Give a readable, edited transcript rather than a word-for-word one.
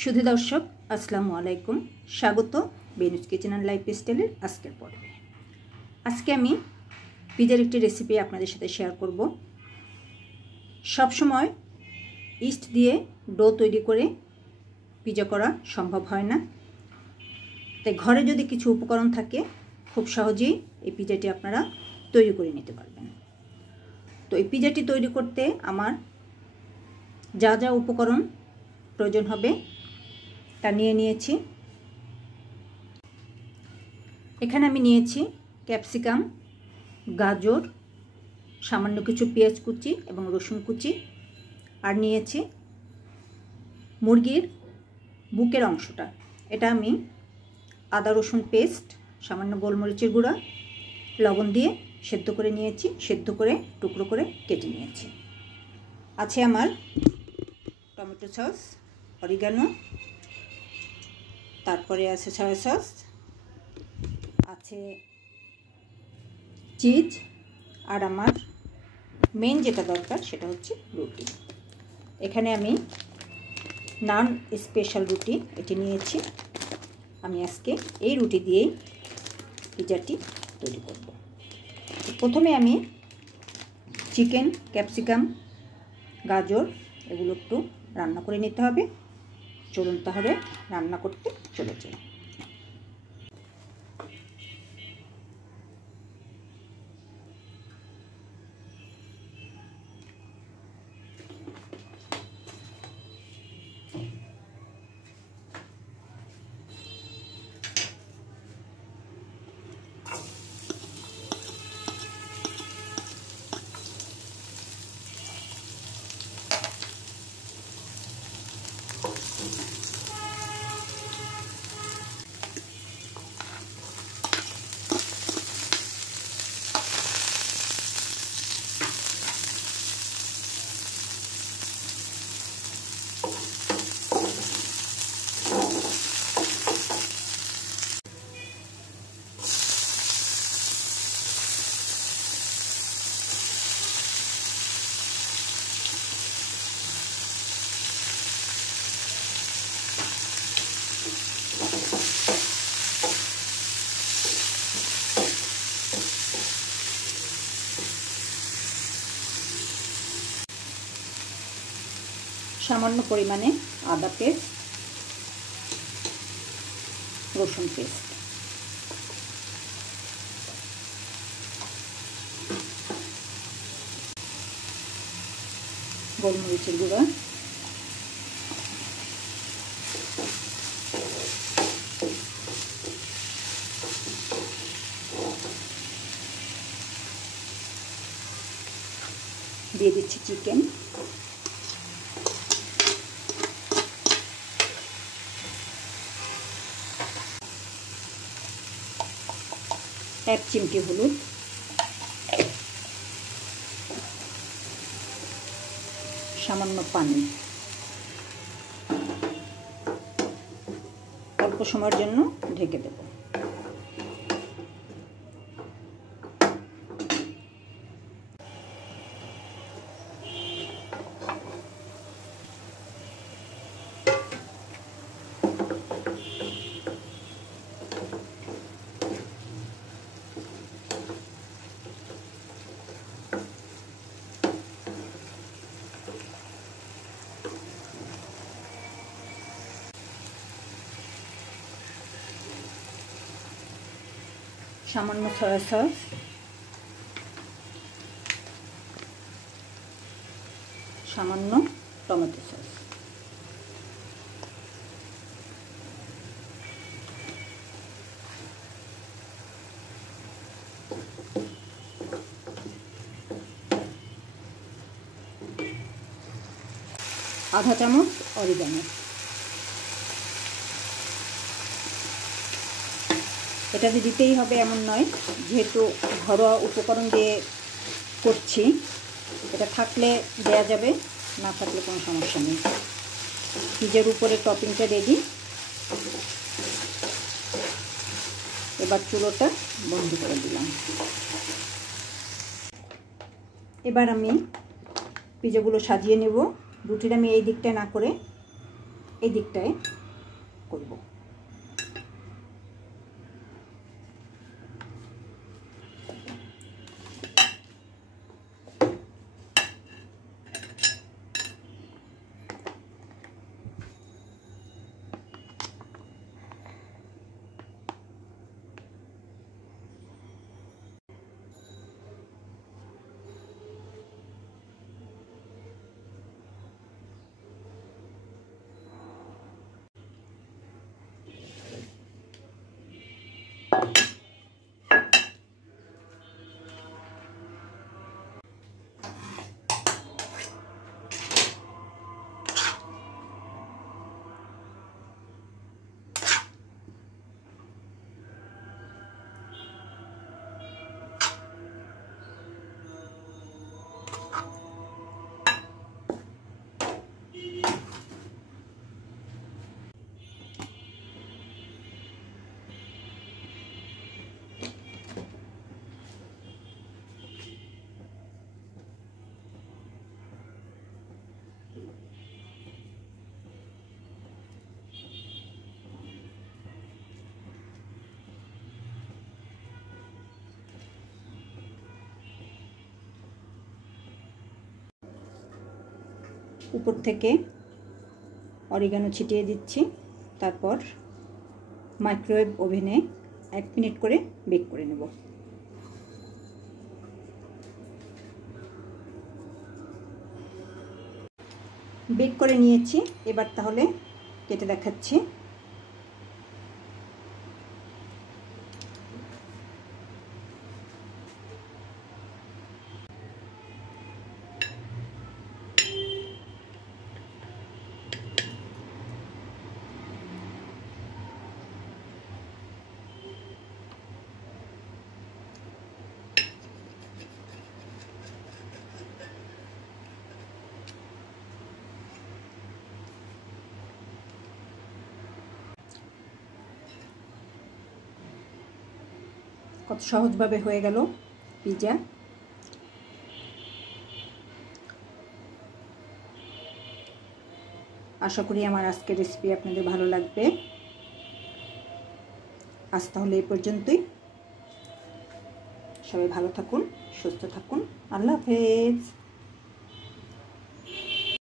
শুধু দর্শক আসসালামু আলাইকুম, স্বাগত বেনুজ কিচেন অ্যান্ড লাইফস্টাইলের আজকের পর্বে। আজকে আমি পিজার একটি রেসিপি আপনাদের সাথে শেয়ার করব। সব সময় ইস্ট দিয়ে ডো তৈরি করে পিজা করা সম্ভব হয় না, তাই ঘরে যদি কিছু উপকরণ থাকে খুব সহজেই এই পিজাটি আপনারা তৈরি করে নিতে পারবেন। তো এই পিজাটি তৈরি করতে আমার যা যা উপকরণ প্রয়োজন হবে তা নিয়ে নিয়েছি। এখানে আমি নিয়েছি ক্যাপসিকাম, গাজর, সামান্য কিছু পেঁয়াজ কুচি এবং রসুন কুচি, আর নিয়েছি মুরগির বুকের অংশটা। এটা আমি আদা রসুন পেস্ট, সামান্য গোলমরিচের গুঁড়া, লবণ দিয়ে সেদ্ধ করে নিয়েছি, সেদ্ধ করে টুকরো করে কেটে নিয়েছি। আছে আমার টমেটো সস, অরিগানো, তারপরে আছে সয়া সস, আছে চিজ, আর আমার মেন যেটা দরকার সেটা হচ্ছে রুটি। এখানে আমি নান স্পেশাল রুটি এটি নিয়েছি। আমি আজকে এই রুটি দিয়েই পিজাটি তৈরি করব। প্রথমে আমি চিকেন, ক্যাপসিকাম, গাজর এগুলো একটু রান্না করে নিতে হবে। চলুন তাহলে রান্না করতে চলে যাই। সামান্য পরিমাণে আদা পেস্ট, রসুন পেস্ট, গোলমরিচের গুঁড়া, দিয়ে দিচ্ছি চিকেন, এক চিমটি হলুদ, সামান্য পানি, অল্প সময়ের জন্য ঢেকে দেব। সামান্য সয়া সস, সামান্য টমেটো সস, আধা চামচ অরিগানো। এটা দিতেই হবে এমন নয়, যেহেতু ঘরোয়া উপকরণ দিয়ে করছি, এটা থাকলে দেয়া যাবে, না থাকলে কোনো সমস্যা নেই। পিজার উপরে টপিংটা রেডি। এবার চুলোটা বন্ধ করে দিলাম। এবার আমি পিজাগুলো সাজিয়ে নেব। রুটিটা আমি এই দিকটা না করে এই দিকটায় করব। উপর থেকে অরিগানো ছিটিয়ে দিচ্ছি। তারপর মাইক্রোওয়েভ ওভেনে 1 মিনিট করে বেক করে নেব। বেক করে নিয়েছি, এবার তাহলে কেটে দেখাচ্ছি। কত সহজভাবে হয়ে গেল পিৎজা। আশা করি আমার আজকের রেসিপি আপনাদের ভালো লাগবে। আজ তাহলে এই পর্যন্তই। সবাই ভালো থাকুন, সুস্থ থাকুন। আল্লাহ হাফেজ।